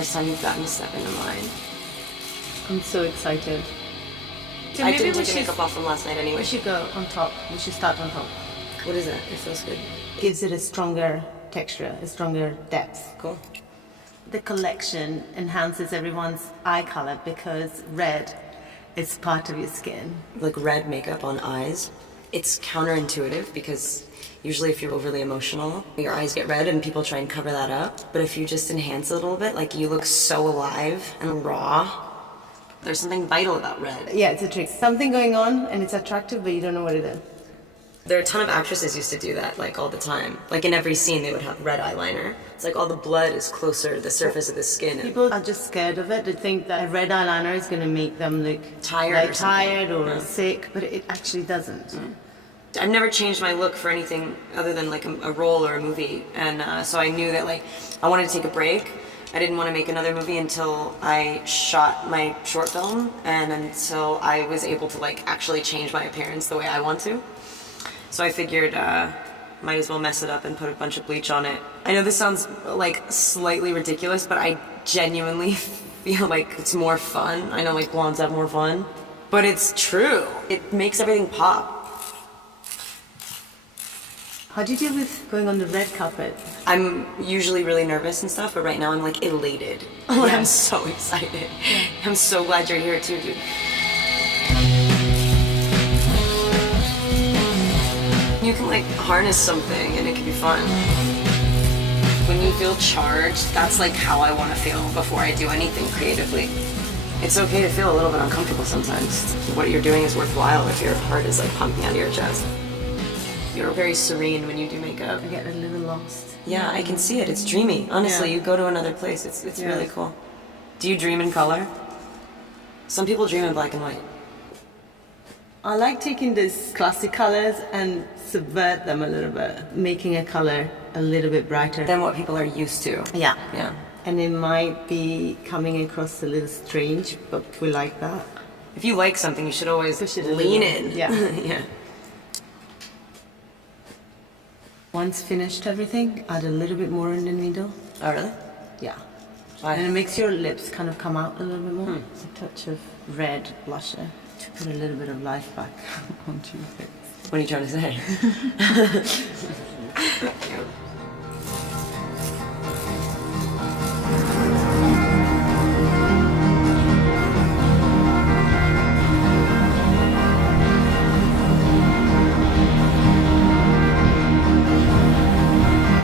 first time you've gotten to step into mine. I'm so excited. So I didn't take the makeup off from last night anyway. We should go on top. We should start on top. What is it? It feels good. Gives it a stronger texture, a stronger depth. Cool. The collection enhances everyone's eye color because red is part of your skin. Like red makeup on eyes. It's counterintuitive because usually if you're overly emotional, your eyes get red and people try and cover that up. But if you just enhance it a little bit, like you look so alive and raw. There's something vital about red. Yeah, it's a trick. Something going on and it's attractive, but you don't know what it is. There are a ton of actresses used to do that, like all the time. Like in every scene they would have red eyeliner. It's like all the blood is closer to the surface of the skin. People are just scared of it. They think that a red eyeliner is going to make them look tired or sick, but it actually doesn't. Mm. I've never changed my look for anything other than like a role or a movie. And so I knew that like I wanted to take a break. I didn't want to make another movie until I shot my short film and until I was able to like actually change my appearance the way I want to. So I figured might as well mess it up and put a bunch of bleach on it. I know this sounds like slightly ridiculous, but I genuinely feel like it's more fun. I know like blondes have more fun, but it's true. It makes everything pop. How do you deal with going on the red carpet? I'm usually really nervous and stuff, but right now I'm like elated. Yeah. I'm so excited. Yeah. I'm so glad you're here too, dude. You can like harness something and it can be fun. When you feel charged, that's like how I want to feel before I do anything creatively. It's okay to feel a little bit uncomfortable sometimes. What you're doing is worthwhile if your heart is like pumping out of your chest. You're very serene when you do makeup. I get a little lost. Yeah, I can see it. It's dreamy. Honestly, Yeah. You go to another place. It's really cool. Do you dream in color? Some people dream in black and white. I like taking these classic colors and subvert them a little bit, making a color a little bit brighter Than what people are used to. Yeah. Yeah. And it might be coming across a little strange, but we like that. If you like something, you should always Push it a lean little. in. Yeah. Yeah. Once finished everything, add a little bit more in the middle. Oh, really? Yeah. Why? And it makes your lips kind of come out a little bit more. A touch of red blusher to put a little bit of life back onto your face. What are you trying to say?